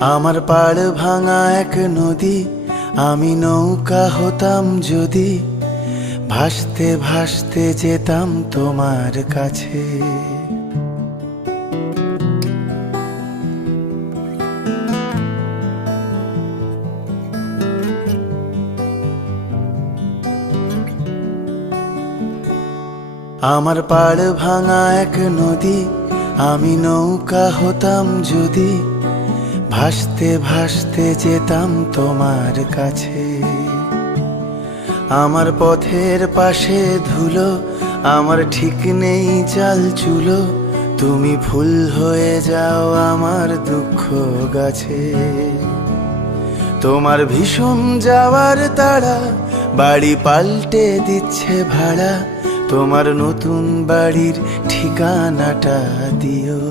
আমার পাড় ভাঙা এক নদী, আমি নৌকা হতাম যদি, ভাসতে ভাসতে যেতাম তোমার কাছে। আমার পাড় ভাঙা এক নদী, আমি নৌকা হতাম যদি, ভাসতে ভাসতে যেতাম তোমার কাছে। আমার পথের পাশে ধুলো, আমার ঠিক নেই চাল চুলো, তুমি ফুল হয়ে যাও আমার দুঃখ গাছে। তোমার ভীষণ যাওয়ার তাড়া, বাড়ি পাল্টে দিচ্ছে ভাড়া, তোমার নতুন বাড়ির ঠিকানাটা দিও।